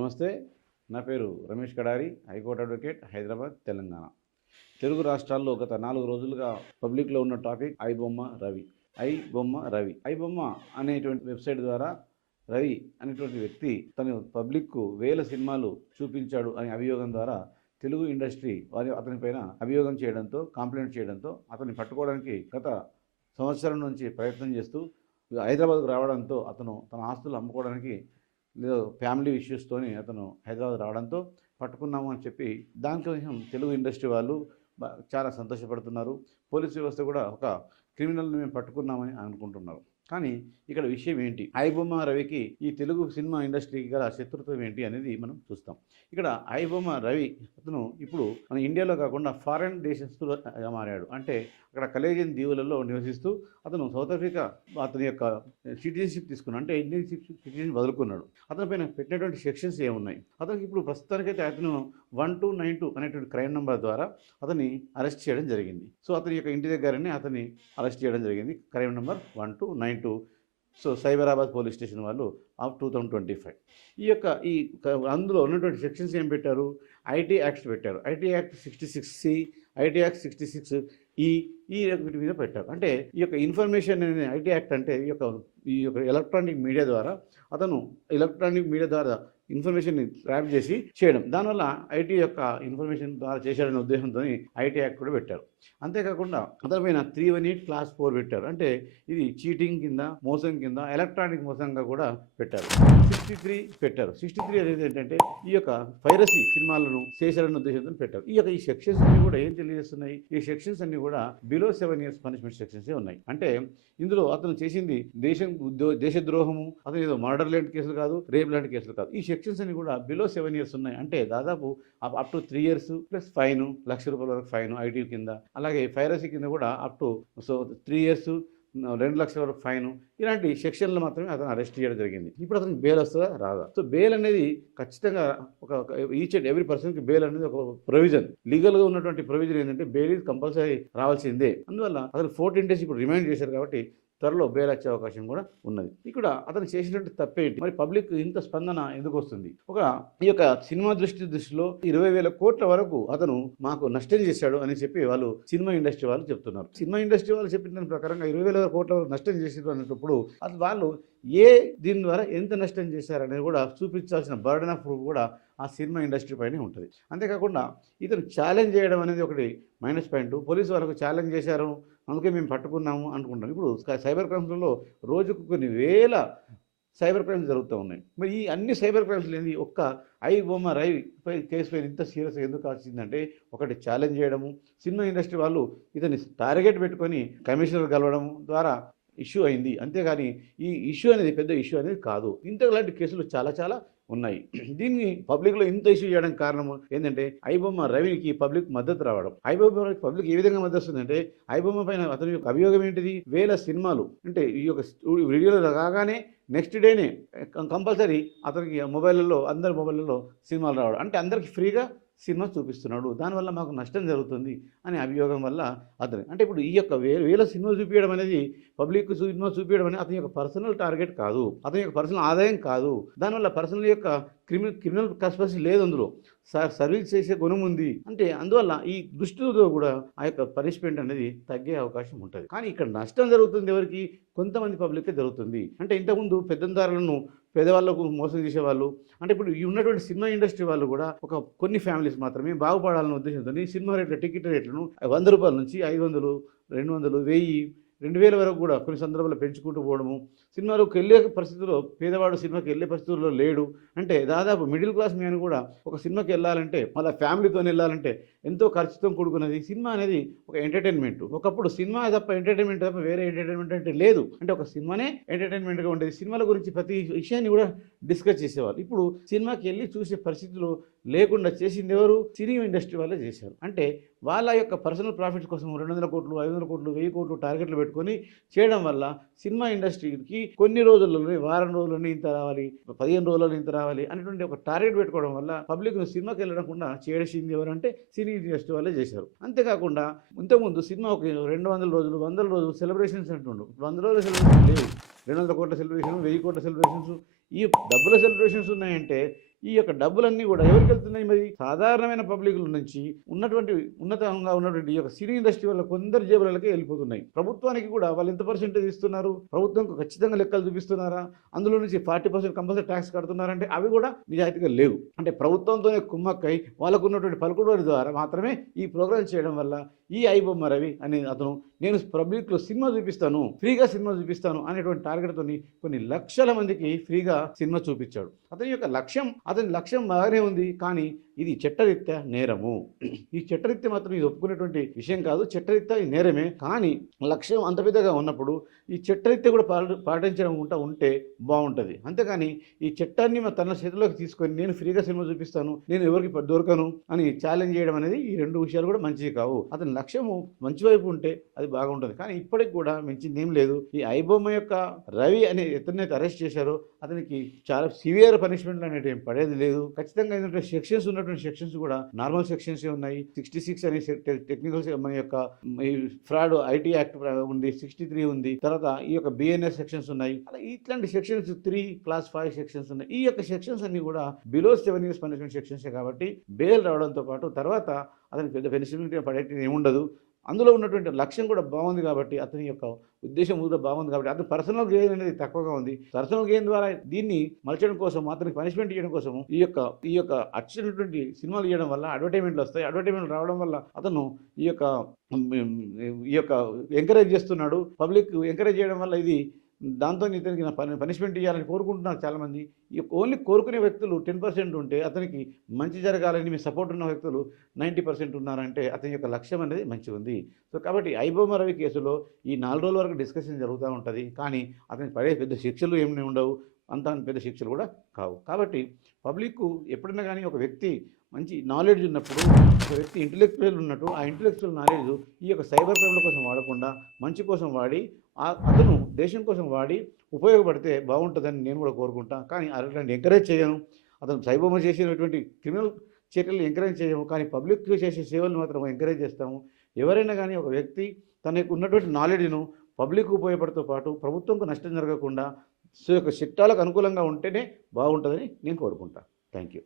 నమస్తే. నా పేరు రమేష్ కడారి, హైకోర్టు అడ్వకేట్, హైదరాబాద్, తెలంగాణ. తెలుగు రాష్ట్రాల్లో గత 4 రోజులుగా పబ్లిక్లో ఉన్న టాపిక్ ఐబొమ్మ రవి. ఐబొమ్మ అనేటువంటి వెబ్సైట్ ద్వారా రవి అనేటువంటి వ్యక్తి తను పబ్లిక్కు వేల సినిమాలు చూపించాడు అనే అభియోగం ద్వారా తెలుగు ఇండస్ట్రీ అతనిపైన అభియోగం చేయడంతో, కంప్లైంట్ చేయడంతో అతన్ని పట్టుకోవడానికి గత సంవత్సరం నుంచి ప్రయత్నం చేస్తూ హైదరాబాద్కు రావడంతో అతను తన ఆస్తులు అమ్ముకోవడానికి ఫ్యామిలీ ఇష్యూస్తోని అతను హైదరాబాద్ రావడంతో పట్టుకున్నాము అని చెప్పి దానికోసం తెలుగు ఇండస్ట్రీ వాళ్ళు చాలా సంతోషపడుతున్నారు. పోలీస్ వ్యవస్థ కూడా ఒక క్రిమినల్ని మేము పట్టుకున్నామని అనుకుంటున్నారు. కానీ ఇక్కడ విషయం ఏంటి, ఐబొమ్మ రవికి ఈ తెలుగు సినిమా ఇండస్ట్రీకి గల శత్రుత్వం ఏంటి అనేది మనం చూస్తాం. ఇక్కడ ఐబొమ్మ రవి అతను ఇప్పుడు మన ఇండియాలో కాకుండా ఫారెన్ దేశస్తుగా మారాడు. అంటే అక్కడ కలేజియన్ దీవులలో నివసిస్తూ అతను సౌత్ ఆఫ్రికా అతని యొక్క సిటిజన్షిప్ తీసుకున్నాడు, అంటే ఇండియన్ సిటిజన్ వదులుకున్నాడు. అతని పైన పెట్టినటువంటి సెక్షన్స్ ఏమున్నాయి, అతనికి ఇప్పుడు ప్రస్తుతానికైతే అతను 1292 అనేటువంటి క్రైమ్ నెంబర్ ద్వారా అతన్ని అరెస్ట్ చేయడం జరిగింది. సో అతని యొక్క ఇంటి దగ్గరనే అతన్ని అరెస్ట్ చేయడం జరిగింది, crime number 1292. So Cyberabad police station వాళ్ళు ఆఫ్ 2025. ఈ అందులో ఉన్నటువంటి సెక్షన్స్ ఏం పెట్టారు, ఐటీ యాక్ట్స్ పెట్టారు. IT act 66C, IT act 66E వీటి మీద పెట్టారు. అంటే ఈ యొక్క ఇన్ఫర్మేషన్ అనేది ఐటీ యాక్ట్ అంటే ఈ యొక్క ఎలక్ట్రానిక్ మీడియా ద్వారా ఇన్ఫర్మేషన్ని ట్రాప్ చేసి చేయడం, దానివల్ల ఐటీ యొక్క ఇన్ఫర్మేషన్ ద్వారా చేశాడనే ఉద్దేశంతో ఐటీ యాక్ట్ కూడా పెట్టారు. అంతేకాకుండా అతనిపైన 318 Class 4 పెట్టారు. అంటే ఇది చీటింగ్ కింద, మోసం కింద, ఎలక్ట్రానిక్ మోసంగా కూడా పెట్టారు. 63 పెట్టారు. 63 అనేది ఏంటంటే ఈ యొక్క పైరసీ సినిమాలను చేశాడనే ఉద్దేశంతో పెట్టారు. ఈ సెక్షన్స్ అన్ని కూడా ఏం తెలియజేస్తున్నాయి, ఈ సెక్షన్స్ అన్ని కూడా బిలో 7 years పనిష్మెంట్ సెక్షన్సే ఉన్నాయి. అంటే ఇందులో అతను చేసింది దేశద్రోహము, అతను ఏదో మర్డర్ లాంటి కేసులు కాదు, రేప్ లాంటి కేసులు కాదు. ఈ సెక్షన్స్ అన్ని కూడా బిలో 7 years ఉన్నాయి. అంటే దాదాపు up to 3 years plus fine, ₹1,00,000 వరకు ఫైన్ ఐటీ కింద. అలాగే పైరసీ కింద కూడా అప్ టు 3 years, ₹2,00,000 వరకు ఫైన్. ఇలాంటి సెక్షన్లు మాత్రమే అతను అరెస్ట్ చేయడం జరిగింది. ఇప్పుడు అతనికి బెయిల్ వస్తుందా రాదా? సో బెయిల్ అనేది ఖచ్చితంగా ఒక ఈచ్ అండ్ ఎవ్రీ పర్సన్కి బెయిల్ అనేది ఒక ప్రొవిజన్, లీగల్గా ఉన్నటువంటి ప్రొవిజన్ ఏంటంటే బెయిల్ కంపల్సరీ రావాల్సిందే. అందువల్ల అతను 14 days ఇప్పుడు రిమైండ్ చేశారు కాబట్టి త్వరలో బెయిల్ వచ్చే అవకాశం కూడా ఉన్నది. ఇక్కడ అతను చేసినట్టు తప్పేంటి, మరి పబ్లిక్ ఇంత స్పందన ఎందుకు వస్తుంది? ఈ యొక్క సినిమా దృష్టిలో 20,000 కోట్ల వరకు అతను మాకు నష్టం చేశాడు అని చెప్పి వాళ్ళు సినిమా ఇండస్ట్రీ వాళ్ళు చెప్తున్నారు. సినిమా ఇండస్ట్రీ వాళ్ళు చెప్పిన దాని ప్రకారంగా 20,000 కోట్ల వరకు నష్టం చేశారు అన్నప్పుడు అది వాళ్ళు దీని ద్వారా ఎంత నష్టం చేశారనేది కూడా చూపించాల్సిన బర్డెన్ ఆఫ్ ప్రూఫ్ కూడా ఆ సినిమా ఇండస్ట్రీ పైనే ఉంటుంది. అంతేకాకుండా ఇతను ఛాలెంజ్ చేయడం అనేది ఒకటి మైనస్ పాయింట్. పోలీసు వాళ్ళకు ఛాలెంజ్ చేశారు అందుకే మేము పట్టుకున్నాము అనుకుంటాం. ఇప్పుడు సైబర్ క్రైమ్స్లో రోజుకు కొన్ని వేల సైబర్ క్రైమ్స్ జరుగుతూ ఉన్నాయి. మరి ఈ అన్ని సైబర్ క్రైమ్స్ లేని ఒక్క ఐబొమ్మ రవి కేసు పైన ఇంత సీరియస్గా ఎందుకు వచ్చిందంటే ఒకటి ఛాలెంజ్ చేయడము, సినిమా ఇండస్ట్రీ వాళ్ళు ఇతన్ని టార్గెట్ పెట్టుకొని కమిషనర్ కలవడం ద్వారా ఇష్యూ అయింది. అంతేగాని ఈ ఇష్యూ అనేది పెద్ద ఇష్యూ అనేది కాదు. ఇంతలాంటి కేసులు చాలా చాలా ఉన్నాయి. దీన్ని పబ్లిక్లో ఇంత ఇష్యూ చేయడానికి కారణం ఏంటంటే ఐబొమ్మ రవికి పబ్లిక్ మద్దతు రావడం. ఐబొమ్మ రవికి పబ్లిక్ ఏ విధంగా మద్దతు వస్తుందంటే ఐబొమ్మ పైన అతని యొక్క అభియోగం ఏంటిది, వేల సినిమాలు, అంటే ఈ యొక్క వీడియోలో రాగానే నెక్స్ట్ డేనే కంపల్సరీ అతనికి అందరి మొబైల్లో సినిమాలు రావడం, అంటే అందరికి ఫ్రీగా సినిమా చూపిస్తున్నాడు, దానివల్ల మాకు నష్టం జరుగుతుంది అనే అభియోగం వల్ల అతను, అంటే ఇప్పుడు ఈ యొక్క వేల సినిమాలు చూపించడం అనేది పబ్లిక్ సినిమా చూపించడం అనేది అతని యొక్క పర్సనల్ టార్గెట్ కాదు, అతని యొక్క పర్సనల్ ఆదాయం కాదు. దానివల్ల పర్సనల్ యొక్క క్రిమినల్ కస్పసి లేదు, అందులో సర్వీస్ చేసే గుణం ఉంది. అంటే అందువల్ల ఈ దృష్టితో కూడా ఆ యొక్క పనిష్మెంట్ అనేది తగ్గే అవకాశం ఉంటుంది. కానీ ఇక్కడ నష్టం జరుగుతుంది ఎవరికి, కొంతమంది పబ్లిక్కే జరుగుతుంది. అంటే ఇంతకుముందు పెద్దందారులను పేదవాళ్ళకు మోసం చేసేవాళ్ళు, అంటే ఇప్పుడు ఉన్నటువంటి సినిమా ఇండస్ట్రీ వాళ్ళు కూడా కొన్ని ఫ్యామిలీస్ మాత్రమే బాగుపడాలనే ఉద్దేశంతో సినిమా రేట్ల టికెట్ రేట్లను ₹100 నుంచి 500, 200, 1000, 2000 వరకు కూడా కొన్ని సందర్భాల్లో పెంచుకుంటూ పోవడము. సినిమాలకు వెళ్ళే పరిస్థితుల్లో పేదవాడు సినిమాకి వెళ్ళే పరిస్థితుల్లో లేడు. అంటే దాదాపు మిడిల్ క్లాస్ మ్యాన్ కూడా ఒక సినిమాకి వెళ్ళాలంటే వాళ్ళ ఫ్యామిలీతో వెళ్ళాలంటే ఎంతో ఖర్చుతో కూడుకున్నది. సినిమా అనేది ఒక ఎంటర్టైన్మెంట్. ఒకప్పుడు సినిమా తప్ప ఎంటర్టైన్మెంట్ తప్ప వేరే ఎంటర్టైన్మెంట్ అంటే లేదు. అంటే ఒక సినిమానే ఎంటర్టైన్మెంట్గా ఉండేది. సినిమాల గురించి ప్రతి విషయాన్ని కూడా డిస్కస్ చేసేవాళ్ళు. ఇప్పుడు సినిమాకి వెళ్ళి చూసే పరిస్థితులు లేకుండా చేసింది ఎవరు, సినీ ఇండస్ట్రీ వాళ్ళే చేశారు. అంటే వాళ్ళ యొక్క పర్సనల్ ప్రాఫిట్స్ కోసం 200 కోట్లు, 500 కోట్లు, 1000 కోట్లు టార్గెట్లు పెట్టుకొని చేయడం వల్ల సినిమా ఇండస్ట్రీకి కొన్ని రోజుల్లోనే, వారం రోజుల్లోనే ఇంత రావాలి, 15 రోజుల్లో ఇంత రావాలి అనేటువంటి ఒక టార్గెట్ పెట్టుకోవడం వల్ల పబ్లిక్ను సినిమాకి వెళ్ళకుండా చేసింది ఎవరంటే సినీ ఇండస్ట్రీ వాళ్ళే చేశారు. అంతేకాకుండా ఇంతకుముందు సినిమా ఒక 200 రోజులు, 100 రోజులు సెలబ్రేషన్స్ అంటుండు. 100 రోజుల సెలబ్రేషన్ లేవు, 200 కోట్ల సెలబ్రేషన్, 1000 కోట్ల సెలబ్రేషన్స్, ఈ డబ్బుల సెలబ్రేషన్స్ ఉన్నాయంటే ఈ యొక్క డబ్బులన్నీ కూడా ఎవరికి వెళ్తున్నాయి? మరి సాధారణమైన పబ్లిక్ నుంచి ఉన్నటువంటి ఉన్నతంగా ఉన్నటువంటి ఈ యొక్క సినీ ఇండస్ట్రీ వల్ల కొందరు జేబులకే వెళ్ళిపోతున్నాయి. ప్రభుత్వానికి కూడా వాళ్ళు ఎంత పర్సెంటేజ్ ఇస్తున్నారు? ప్రభుత్వంకు ఖచ్చితంగా లెక్కలు చూపిస్తున్నారా? అందులో నుంచి 40% కంపల్సరీ ట్యాక్స్ కడుతున్నారంటే అవి కూడా నిజాయితీగా లేవు. అంటే ప్రభుత్వంతోనే కుమ్మక్కై వాళ్ళకు ఉన్నటువంటి పలుకుబడి ద్వారా మాత్రమే ఈ ప్రోగ్రామ్ చేయడం వల్ల ఈ ఐబొమ్మ రవి అనే అతను నేను పబ్లిక్లో సినిమా చూపిస్తాను, ఫ్రీగా సినిమా చూపిస్తాను అనేటువంటి టార్గెట్తో కొన్ని లక్షల మందికి ఫ్రీగా సినిమా చూపించాడు. అతని లక్ష్యం బాగానే ఉంది, కానీ ఇది చట్టరీత్యా నేరము. ఈ చట్టరీత్యా మాత్రం ఇది ఒప్పుకునేటువంటి విషయం కాదు. చట్టరీత్యా ఇది నేరమే, కానీ లక్ష్యం అంత పెద్దగా ఉన్నప్పుడు ఈ చట్టరీత్యా కూడా పాటించడం ఉంటే బాగుంటుంది. అంతేకాని ఈ చట్టాన్ని తన చేతిలోకి తీసుకొని నేను ఫ్రీగా సినిమా చూపిస్తాను, నేను ఎవరికి దొరకను అని ఛాలెంజ్ చేయడం అనేది ఈ రెండు విషయాలు కూడా మంచివి కావు. అతని లక్ష్యము మంచి వైపు ఉంటే అది బాగుంటుంది, కానీ ఇప్పటికి కూడా మించింది ఏం లేదు. ఈ ఐబొమ్మ యొక్క రవి అనే ఎతనైతే అరెస్ట్ చేశారో అతనికి చాలా సివియర్ పనిష్మెంట్లు అనేవి పడేది లేదు. ఖచ్చితంగా ఏంటంటే సెక్షన్స్ ఉన్నటువంటి సెక్షన్స్ కూడా నార్మల్ సెక్షన్స్ ఉన్నాయి. 66 అనే టెక్నికల్ మన యొక్క ఫ్రాడ్ ఐటీ యాక్ట్ ఉంది, 63 ఉంది, తర్వాత ఈ యొక్క బిఎన్ఎస్ సెక్షన్స్ ఉన్నాయి. అలా ఇట్లాంటి సెక్షన్స్ 3 Class 5 సెక్షన్స్ ఉన్నాయి. ఈ యొక్క సెక్షన్స్ అన్ని కూడా బిలో 7 years పనిష్మెంట్ సెక్షన్స్ కాబట్టి బెయిల్ రావడంతో పాటు తర్వాత అతనికి పెద్ద పనిష్మెంట్ పడేది ఏముండదు. అందులో ఉన్నటువంటి లక్ష్యం కూడా బాగుంది కాబట్టి, అతని యొక్క ఉద్దేశం కూడా బాగుంది కాబట్టి, అతని పర్సనల్ గెయిన్ అనేది తక్కువగా ఉంది. పర్సనల్ గెయిన్ ద్వారా దీన్ని మలచడం కోసం, అతనికి పనిష్మెంట్ ఇవ్వడం కోసం ఈ యొక్క అచ్చినటువంటి సినిమాలు ఇవ్వడం వల్ల అడ్వర్టైజ్మెంట్లు వస్తాయి. అడ్వర్టైజ్మెంట్లు రావడం వల్ల అతను ఈ యొక్క ఎంకరేజ్ చేస్తున్నాడు. పబ్లిక్ ఎంకరేజ్ చేయడం వల్ల ఇది దాంతో ఇతనికి పనిష్మెంట్ ఇవ్వాలని కోరుకుంటున్నారు చాలామంది. ఓన్లీ కోరుకునే వ్యక్తులు 10% ఉంటే అతనికి మంచి జరగాలని మీ సపోర్ట్ ఉన్న వ్యక్తులు 90% ఉన్నారంటే అతని యొక్క లక్ష్యం అనేది మంచిగా ఉంది. సో కాబట్టి ఐబొమ్మ రవి కేసులో ఈ 4 రోజుల వరకు డిస్కషన్ జరుగుతూ ఉంటుంది, కానీ అతనికి పడే పెద్ద శిక్షలు ఏమి ఉండవు, అంత పెద్ద శిక్షలు కూడా కావు. కాబట్టి పబ్లిక్ ఎప్పుడైనా కానీ ఒక వ్యక్తి మంచి నాలెడ్జ్ ఉన్నప్పుడు, ఒక వ్యక్తి ఇంటలెక్చువల్ ఉన్నట్టు ఆ ఇంటలెక్చువల్ నాలెడ్జ్ ఈ యొక్క సైబర్ క్రైమ్ల కోసం వాడకుండా మంచి కోసం వాడి అతను దేశం కోసం వాడి ఉపయోగపడితే బాగుంటుందని నేను కూడా కోరుకుంటా. కానీ అట్లాంటి ఎంకరేజ్ చేయను. అతను సైబొమ్మ చేసినటువంటి క్రిమినల్ చర్యలు ఎంకరేజ్ చేయము, కానీ పబ్లిక్ చేసే సేవలను మాత్రం ఎంకరేజ్ చేస్తాము. ఎవరైనా కానీ ఒక వ్యక్తి తనకు ఉన్నటువంటి నాలెడ్జ్ను పబ్లిక్ ఉపయోగపడుతూ పాటు ప్రభుత్వంకు నష్టం జరగకుండా చట్టాలకు అనుకూలంగా ఉంటేనే బాగుంటుందని నేను కోరుకుంటా. Thank you.